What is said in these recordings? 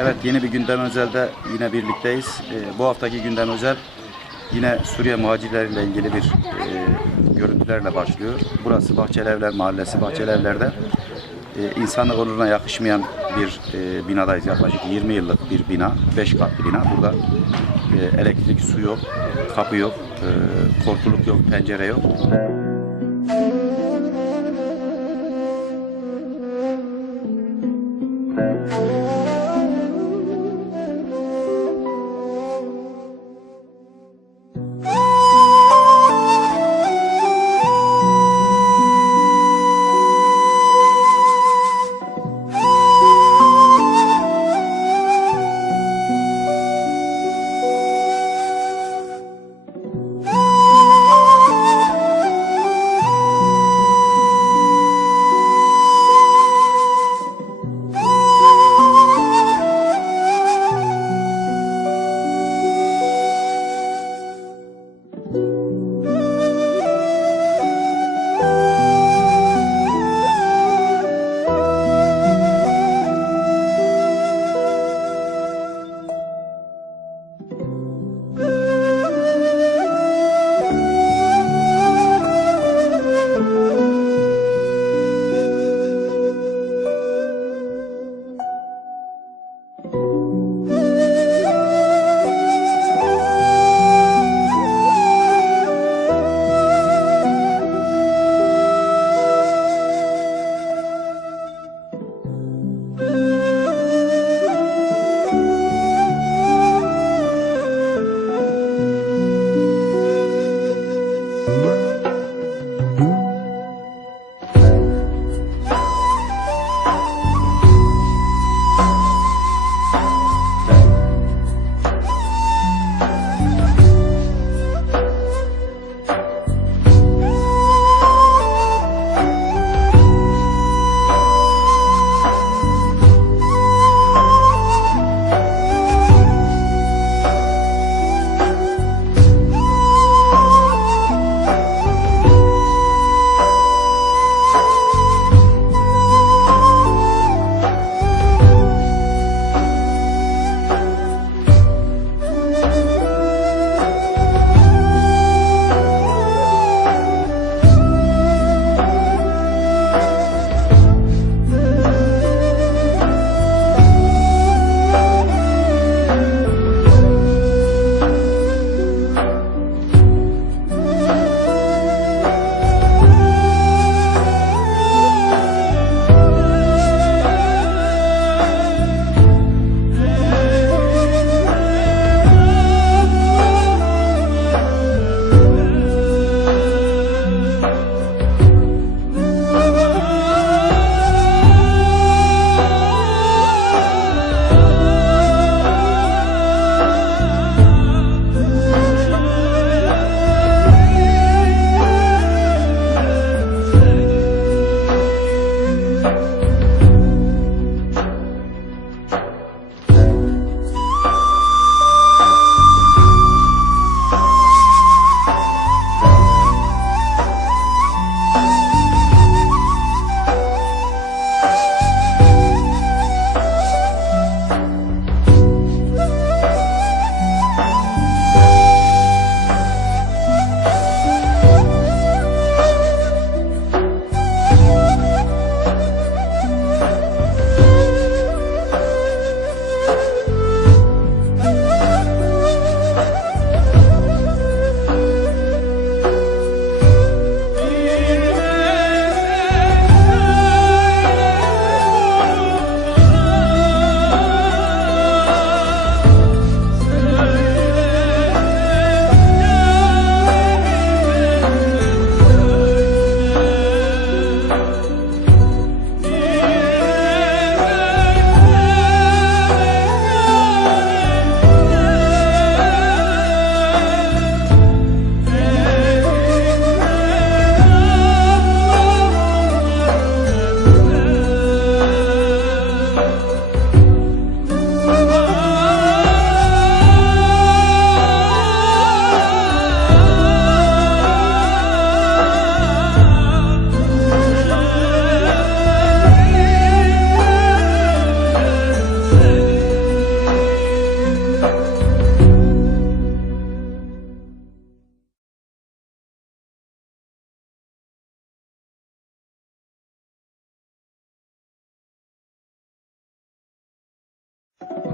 Evet yeni bir gündem özelde yine birlikteyiz. Ee, bu haftaki gündem özel yine Suriye muhacirleriyle ilgili bir e, görüntülerle başlıyor. Burası Bahçelievler Mahallesi. Bahçelievler'de e, insanlık onuruna yakışmayan bir e, binadayız. Yaklaşık 20 yıllık bir bina, 5 katlı bina. Burada e, elektrik, su yok, kapı yok, e, korkuluk yok, pencere yok.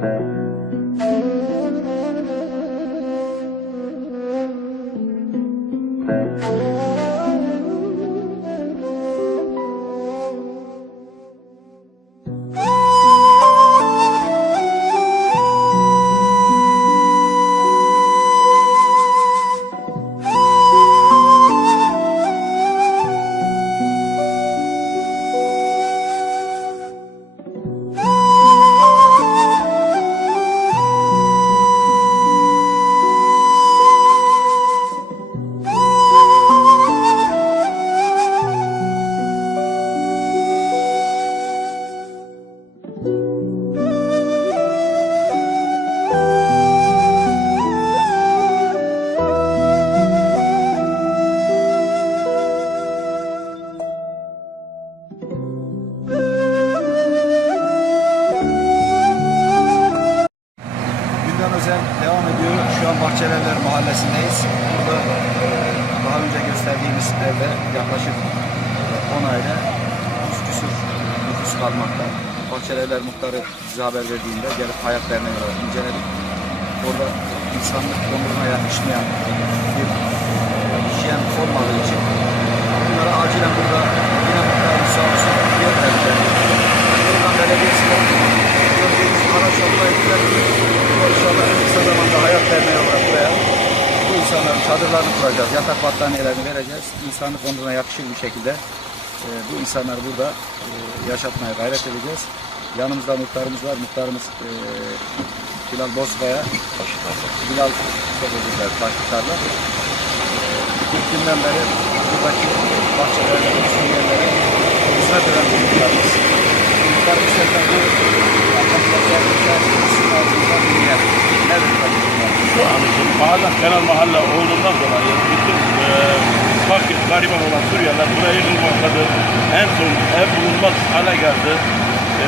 Gündem insanlık onuruna yakışmayan bir hijyen olmadığı için bunlara acilen burada yine sağ olsun yer verdiler. Buradan belediyesine gördüğümüz araç yoluna etkiler. İnşallah en kısa zamanda hayat derneği olarak buraya bu insanların çadırlarını kuracağız. Yatak battaniyelerini vereceğiz. İnsanlık onuruna yakışır bir şekilde e, bu insanları burada e, yaşatmaya gayret edeceğiz. Yanımızda muhtarımız var. Muhtarımız e, Bilal Bozkaya. Bilal çok özür dilerim. Taşlıklarla. İlk günden beri buradaki bahçelerde, yerlere hizmet eden bir muhtarımız. Muhtarımız zaten bu Şu an için mahalle genel mahalle olduğundan dolayı bütün e, fakir, gariban olan Suriyeliler buraya yığılmaktadır. En son ev bulunmaz hale geldi. E,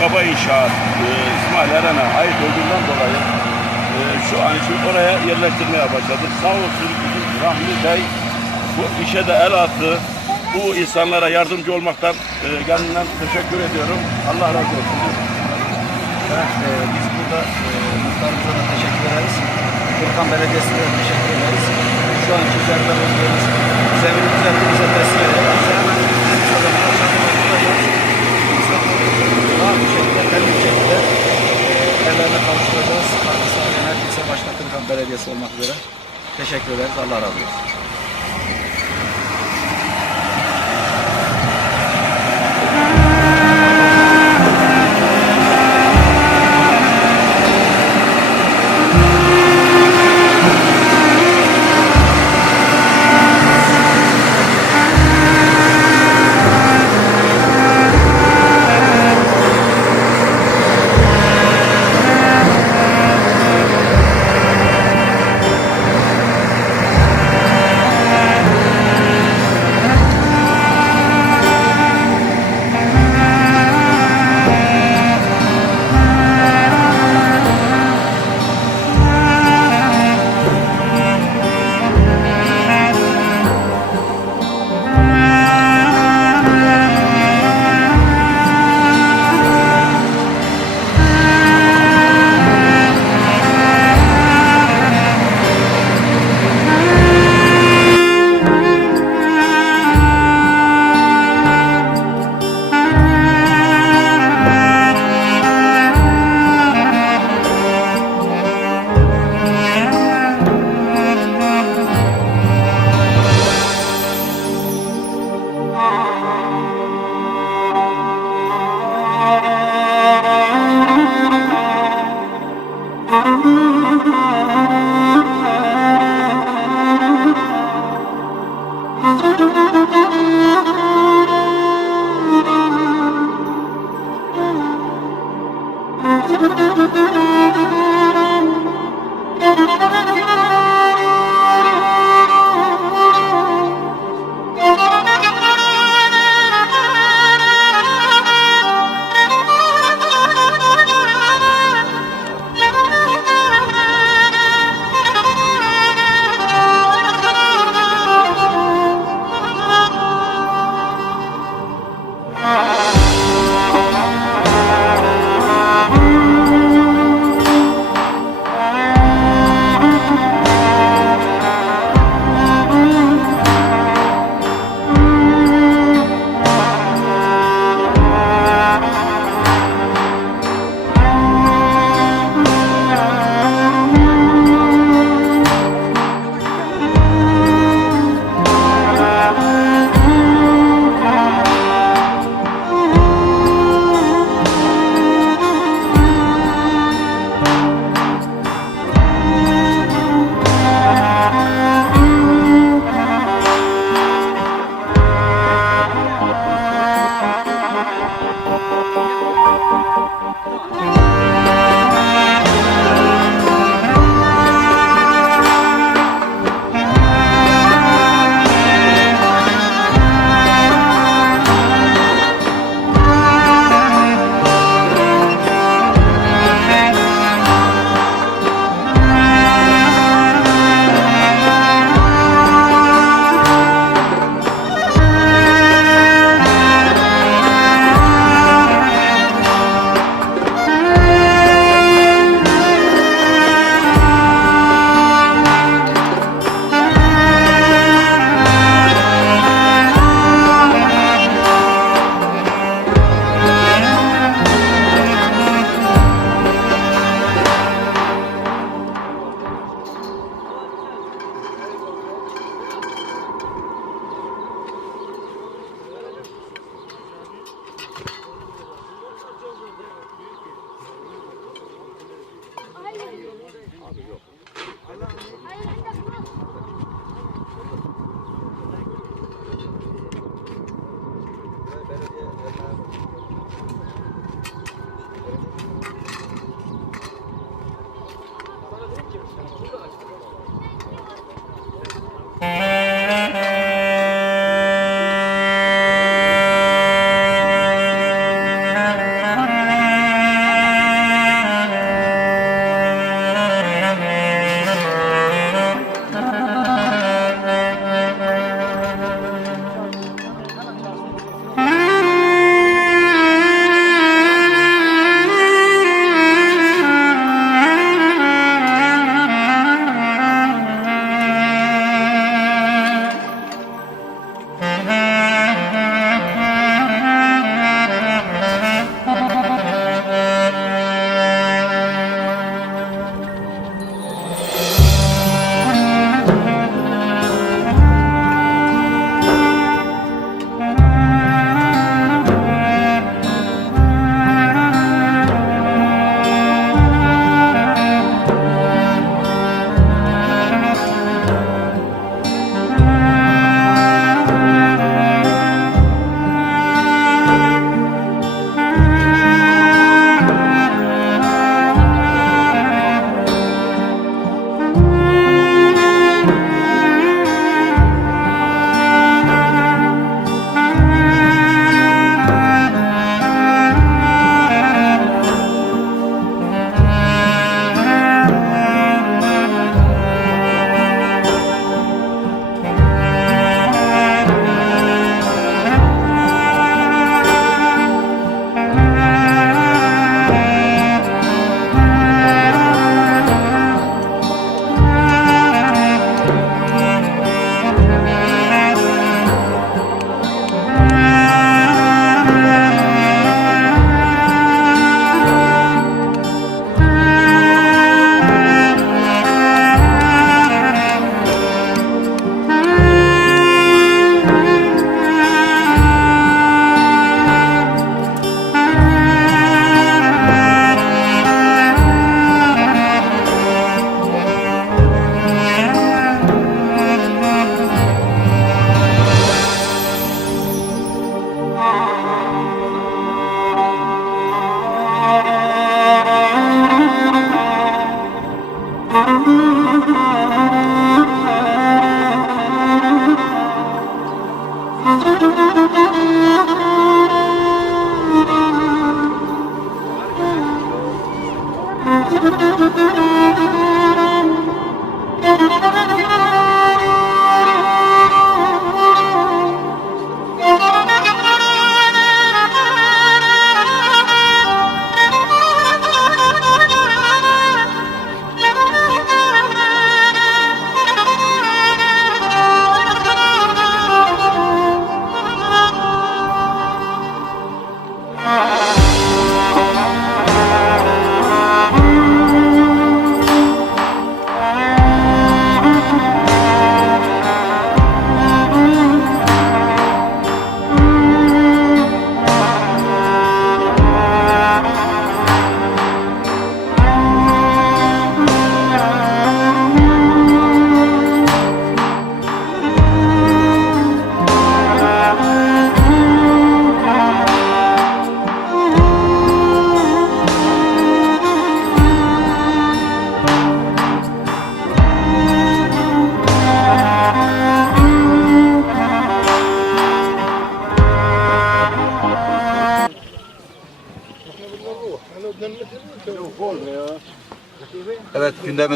kaba inşaat e, İsmail Eren'e ait olduğundan dolayı e, şu an için oraya yerleştirmeye başladık. Sağ olsun bizim Rahmi Bey bu işe de el attı. Bu insanlara yardımcı olmaktan e, kendinden teşekkür ediyorum. Allah razı olsun. Evet, e, biz burada e, muhtarımıza teşekkür ederiz. Furkan Belediyesi'ne teşekkür ederiz. Şu anki üzerinde bulunduğumuz zemini düzenimize teslim ederiz. Hemen en kısa zamanda çadırı kuracağız. İnsanları bir şekilde, temiz bir şekilde evlerine kavuşturacağız. Katkı olmak üzere teşekkür ederiz. Allah razı olsun.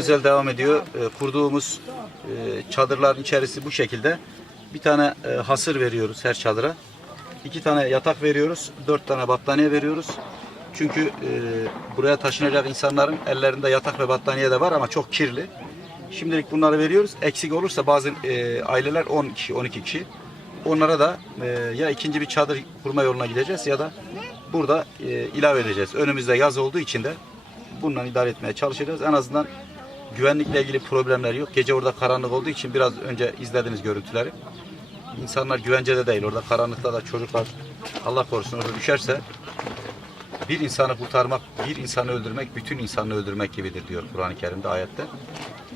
Özel devam ediyor. Ee, kurduğumuz e, çadırların içerisi bu şekilde. Bir tane e, hasır veriyoruz her çadıra. İki tane yatak veriyoruz. Dört tane battaniye veriyoruz. Çünkü e, buraya taşınacak insanların ellerinde yatak ve battaniye de var ama çok kirli. Şimdilik bunları veriyoruz. Eksik olursa bazı e, aileler 10 kişi, 12 kişi. Onlara da e, ya ikinci bir çadır kurma yoluna gideceğiz ya da burada e, ilave edeceğiz. Önümüzde yaz olduğu için de bununla idare etmeye çalışacağız. En azından güvenlikle ilgili problemler yok. Gece orada karanlık olduğu için biraz önce izlediğiniz görüntüleri. İnsanlar güvencede değil. Orada karanlıkta da çocuklar Allah korusun orada düşerse bir insanı kurtarmak, bir insanı öldürmek, bütün insanı öldürmek gibidir diyor Kur'an-ı Kerim'de ayette.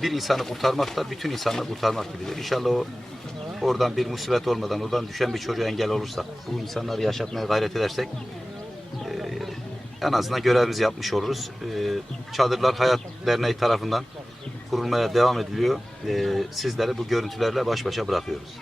Bir insanı kurtarmak da bütün insanı kurtarmak gibidir. İnşallah o oradan bir musibet olmadan, oradan düşen bir çocuğa engel olursak, bu insanları yaşatmaya gayret edersek en azından görevimizi yapmış oluruz. Ee, Çadırlar Hayat Derneği tarafından kurulmaya devam ediliyor. Ee, Sizleri bu görüntülerle baş başa bırakıyoruz.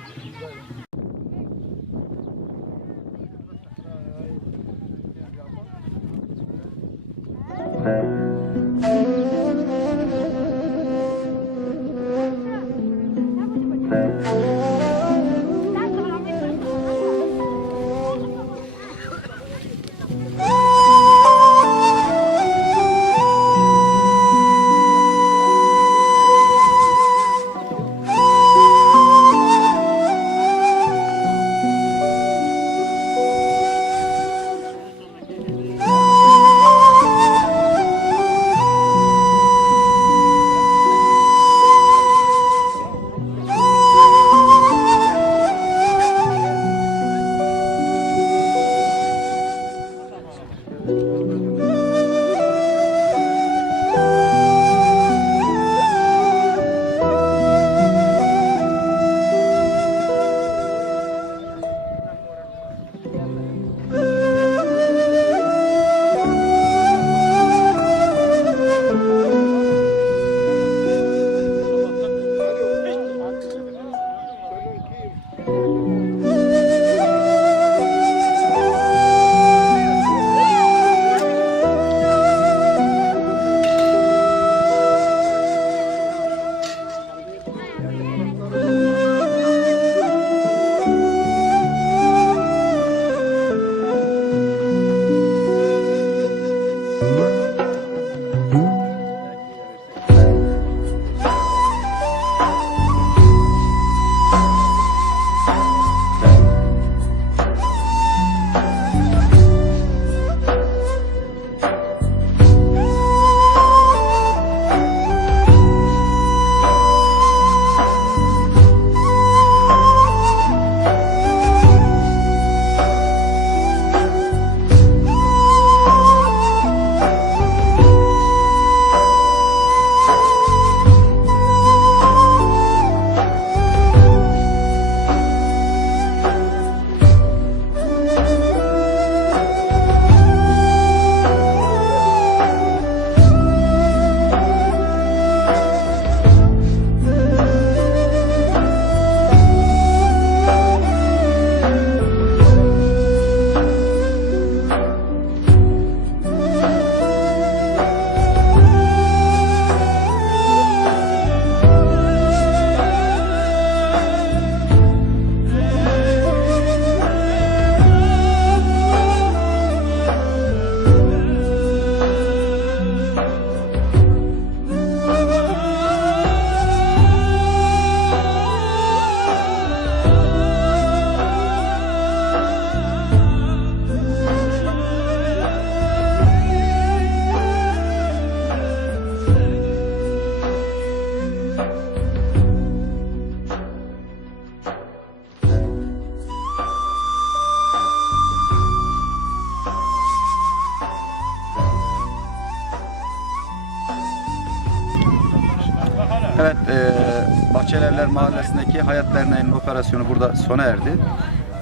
Hayat Derneği'nin operasyonu burada sona erdi.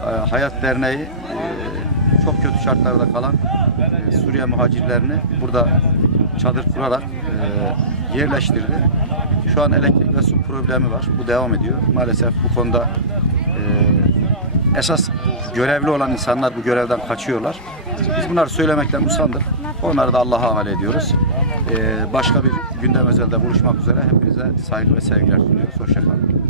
E, Hayat Derneği e, çok kötü şartlarda kalan e, Suriye muhacirlerini burada çadır kurarak e, yerleştirdi. Şu an elektrik ve su problemi var. Bu devam ediyor. Maalesef bu konuda esas görevli olan insanlar bu görevden kaçıyorlar. Biz bunları söylemekten usandık. Onları da Allah'a havale ediyoruz. Ee, başka bir gündem özelde buluşmak üzere hepinize saygı ve sevgiler sunuyoruz. Hoşçakalın.